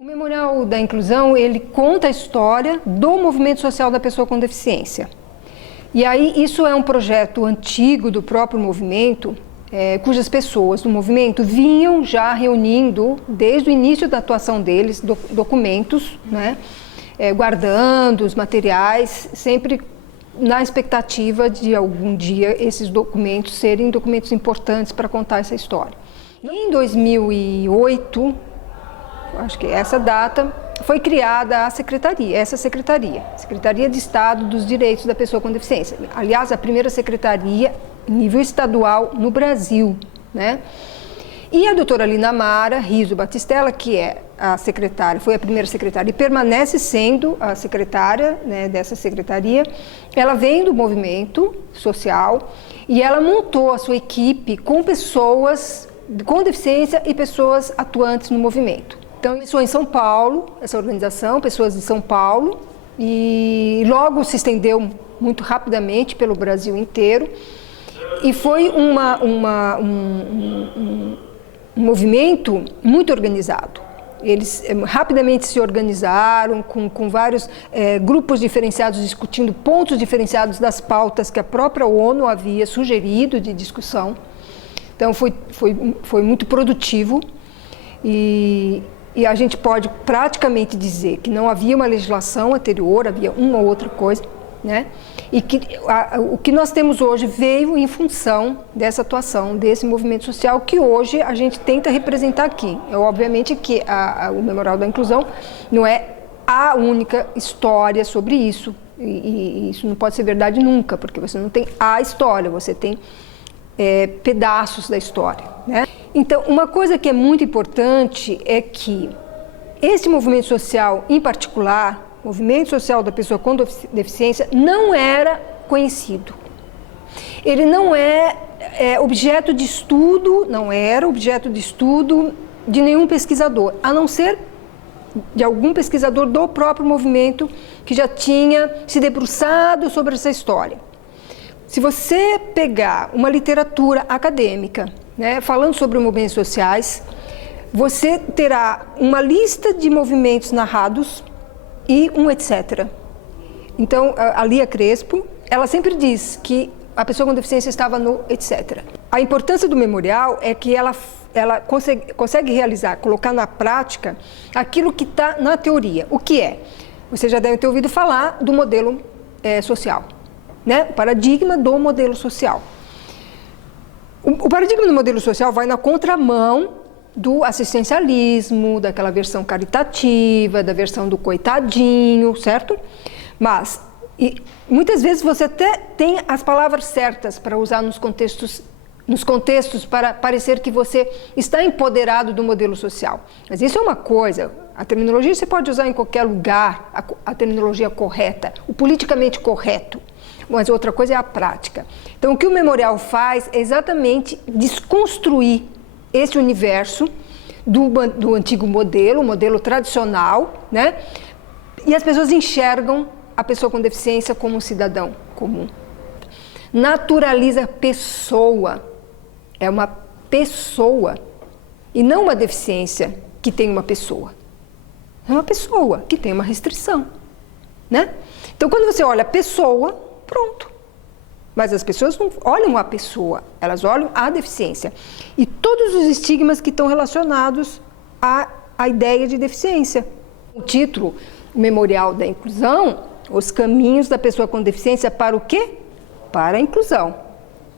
O Memorial da Inclusão, ele conta a história do movimento social da pessoa com deficiência. E aí, isso é um projeto antigo do próprio movimento, cujas pessoas do movimento vinham já reunindo, desde o início da atuação deles, documentos, né, guardando os materiais, sempre na expectativa de algum dia esses documentos serem documentos importantes para contar essa história. Em 2008, acho que essa data, foi criada a Secretaria de Estado dos Direitos da Pessoa com Deficiência. Aliás, a primeira secretaria nível estadual no Brasil, né? E a doutora Lina Mara Riso Batistella, que é a secretária, foi a primeira secretária e permanece sendo a secretária, né, dessa secretaria, ela vem do movimento social e ela montou a sua equipe com pessoas com deficiência e pessoas atuantes no movimento. Então, iniciou em São Paulo, essa organização, pessoas de São Paulo, e logo se estendeu muito rapidamente pelo Brasil inteiro. E foi um movimento muito organizado. Eles rapidamente se organizaram com vários grupos diferenciados, discutindo pontos diferenciados das pautas que a própria ONU havia sugerido de discussão. Então, foi muito produtivo e a gente pode praticamente dizer que não havia uma legislação anterior, havia uma ou outra coisa, né? E que o que nós temos hoje veio em função dessa atuação, desse movimento social que hoje a gente tenta representar aqui. Obviamente que o Memorial da Inclusão não é a única história sobre isso, e isso não pode ser verdade nunca, porque você não tem a história, você tem pedaços da história, né? Então, uma coisa que é muito importante é que esse movimento social, em particular, o movimento social da pessoa com deficiência, não era conhecido. Ele não objeto de estudo, não era objeto de estudo de nenhum pesquisador, a não ser de algum pesquisador do próprio movimento que já tinha se debruçado sobre essa história. Se você pegar uma literatura acadêmica, né, falando sobre movimentos sociais, você terá uma lista de movimentos narrados e um etc. Então, a Lia Crespo, ela sempre diz que a pessoa com deficiência estava no etc. A importância do memorial é que ela consegue realizar, colocar na prática aquilo que está na teoria. O que é? Você já deve ter ouvido falar do modelo social, né? O paradigma do modelo social. O paradigma do modelo social vai na contramão do assistencialismo, daquela versão caritativa, da versão do coitadinho, certo? Mas muitas vezes você até tem as palavras certas para usar nos contextos para parecer que você está empoderado do modelo social. Mas isso é uma coisa, a terminologia você pode usar em qualquer lugar, a terminologia correta, o politicamente correto. Mas outra coisa é a prática. Então, o que o Memorial faz é exatamente desconstruir esse universo do antigo modelo, o modelo tradicional, né? E as pessoas enxergam a pessoa com deficiência como um cidadão comum. Naturaliza pessoa. É uma pessoa e não uma deficiência que tem uma pessoa. É uma pessoa que tem uma restrição, né? Então, quando você olha a pessoa, pronto. Mas as pessoas não olham a pessoa, elas olham a deficiência. E todos os estigmas que estão relacionados à ideia de deficiência. O título, o Memorial da Inclusão, os caminhos da pessoa com deficiência para o quê? Para a inclusão.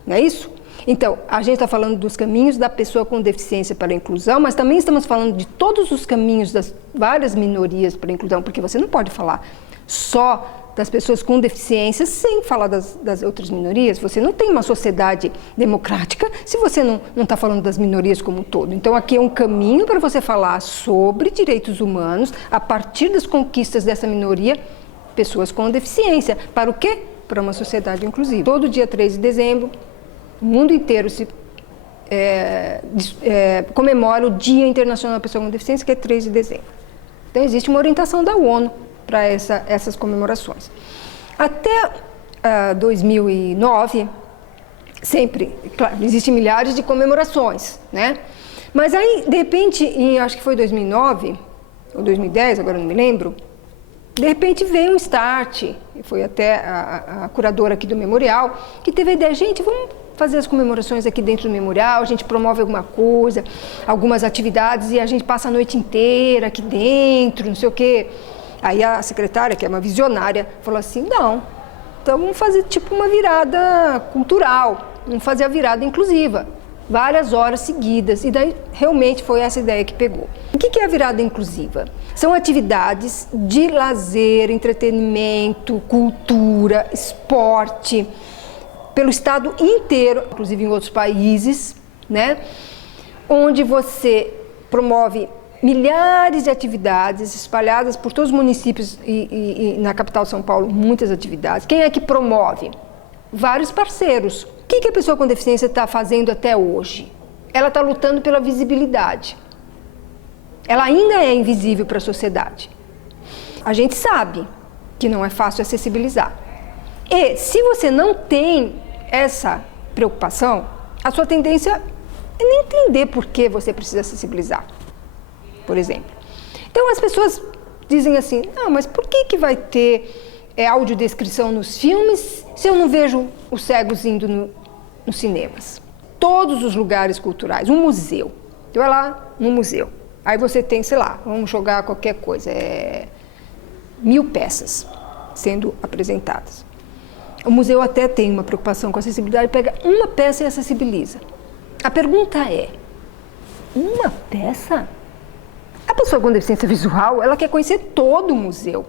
Não é isso? Então, a gente está falando dos caminhos da pessoa com deficiência para a inclusão, mas também estamos falando de todos os caminhos das várias minorias para a inclusão, porque você não pode falar só das pessoas com deficiência sem falar das outras minorias. Você não tem uma sociedade democrática se você não está falando das minorias como um todo. Então, aqui é um caminho para você falar sobre direitos humanos a partir das conquistas dessa minoria, pessoas com deficiência. Para o quê? Para uma sociedade inclusiva. Todo dia 3 de dezembro, o mundo inteiro comemora o Dia Internacional da Pessoa com Deficiência, que é 3 de dezembro. Então, existe uma orientação da ONU para essas comemorações. Até 2009, sempre, claro, existem milhares de comemorações, né? Mas aí, de repente, acho que foi 2009, ou 2010, agora não me lembro, de repente veio um start, foi até a curadora aqui do memorial, que teve a ideia, gente, vamos fazer as comemorações aqui dentro do memorial, a gente promove alguma coisa, algumas atividades e a gente passa a noite inteira aqui dentro, não sei o quê. Aí a secretária, que é uma visionária, falou assim, não, então vamos fazer tipo uma virada cultural, vamos fazer a virada inclusiva, várias horas seguidas, e daí realmente foi essa ideia que pegou. O que é a virada inclusiva? São atividades de lazer, entretenimento, cultura, esporte, pelo estado inteiro, inclusive em outros países, né? Onde você promove milhares de atividades espalhadas por todos os municípios e na capital de São Paulo, muitas atividades. Quem é que promove? Vários parceiros. O que a pessoa com deficiência está fazendo até hoje? Ela está lutando pela visibilidade. Ela ainda é invisível para a sociedade. A gente sabe que não é fácil acessibilizar. E se você não tem essa preocupação, a sua tendência é nem entender por que você precisa acessibilizar, por exemplo. Então as pessoas dizem assim, ah, mas por que vai ter audiodescrição nos filmes se eu não vejo os cegos indo nos cinemas? Todos os lugares culturais, um museu, você vai lá no museu, aí você tem, sei lá, vamos jogar qualquer coisa, 1000 peças sendo apresentadas. O museu até tem uma preocupação com a acessibilidade, pega uma peça e acessibiliza. A pergunta é, uma peça? A pessoa com deficiência visual, ela quer conhecer todo o museu.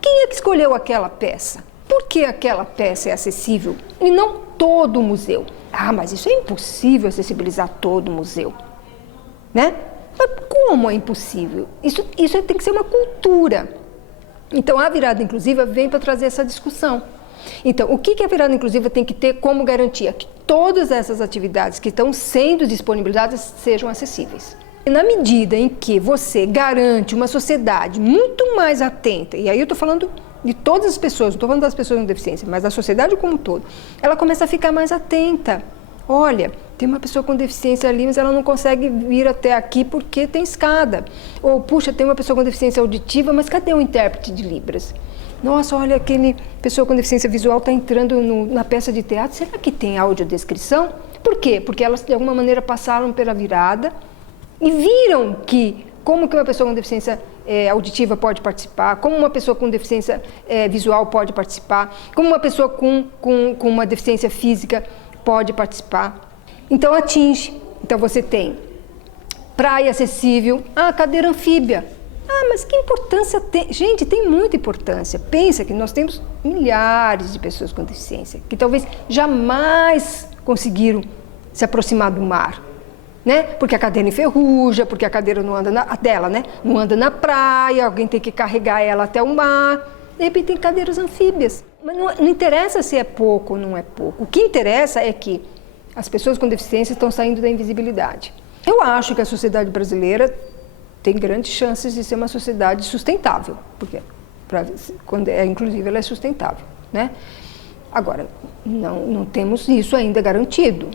Quem é que escolheu aquela peça? Por que aquela peça é acessível e não todo o museu? Ah, mas isso é impossível acessibilizar todo o museu, né? Mas como é impossível? Isso tem que ser uma cultura. Então, a virada inclusiva vem para trazer essa discussão. Então, o que a virada inclusiva tem que ter como garantia? Que todas essas atividades que estão sendo disponibilizadas sejam acessíveis. E na medida em que você garante uma sociedade muito mais atenta, e aí eu estou falando de todas as pessoas, não estou falando das pessoas com deficiência, mas da sociedade como um todo, ela começa a ficar mais atenta. Olha, tem uma pessoa com deficiência ali, mas ela não consegue vir até aqui porque tem escada. Ou, puxa, tem uma pessoa com deficiência auditiva, mas cadê o intérprete de Libras? Nossa, olha, aquele pessoa com deficiência visual está entrando na peça de teatro, será que tem audiodescrição? Por quê? Porque elas, de alguma maneira, passaram pela virada e viram como que uma pessoa com deficiência auditiva pode participar, como uma pessoa com deficiência visual pode participar, como uma pessoa com uma deficiência física pode participar. Então, atinge. Então, você tem praia acessível, cadeira anfíbia. Mas que importância tem? Gente, tem muita importância. Pensa que nós temos milhares de pessoas com deficiência que talvez jamais conseguiram se aproximar do mar, né? Porque a cadeira enferruja, porque a cadeira não anda não anda na praia, alguém tem que carregar ela até o mar. De repente tem cadeiras anfíbias. Mas não interessa se é pouco ou não é pouco. O que interessa é que as pessoas com deficiência estão saindo da invisibilidade. Eu acho que a sociedade brasileira tem grandes chances de ser uma sociedade sustentável, porque quando é inclusive ela é sustentável, né? Agora, não temos isso ainda garantido.